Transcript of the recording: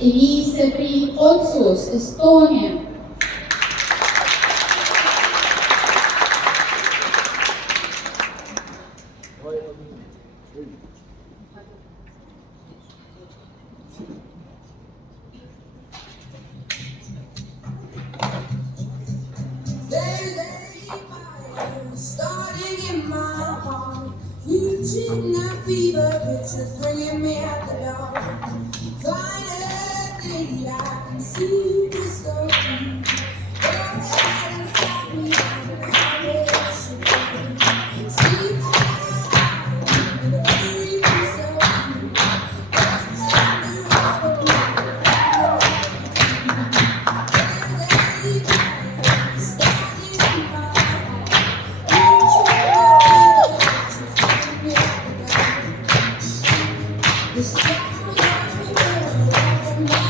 Elise Priit Otsus, Estonia. There's a fire starting in my heart, reaching a fever pitch, is bringing me out the dark. Finally, I can see crystal clear. Go ahead and stop me, I should be. See, I need every piece of you. Don't let the rest of me. There's a fire starting in my heart, reaching a fever pitch, is bringing me out the dark. The sky of the world from my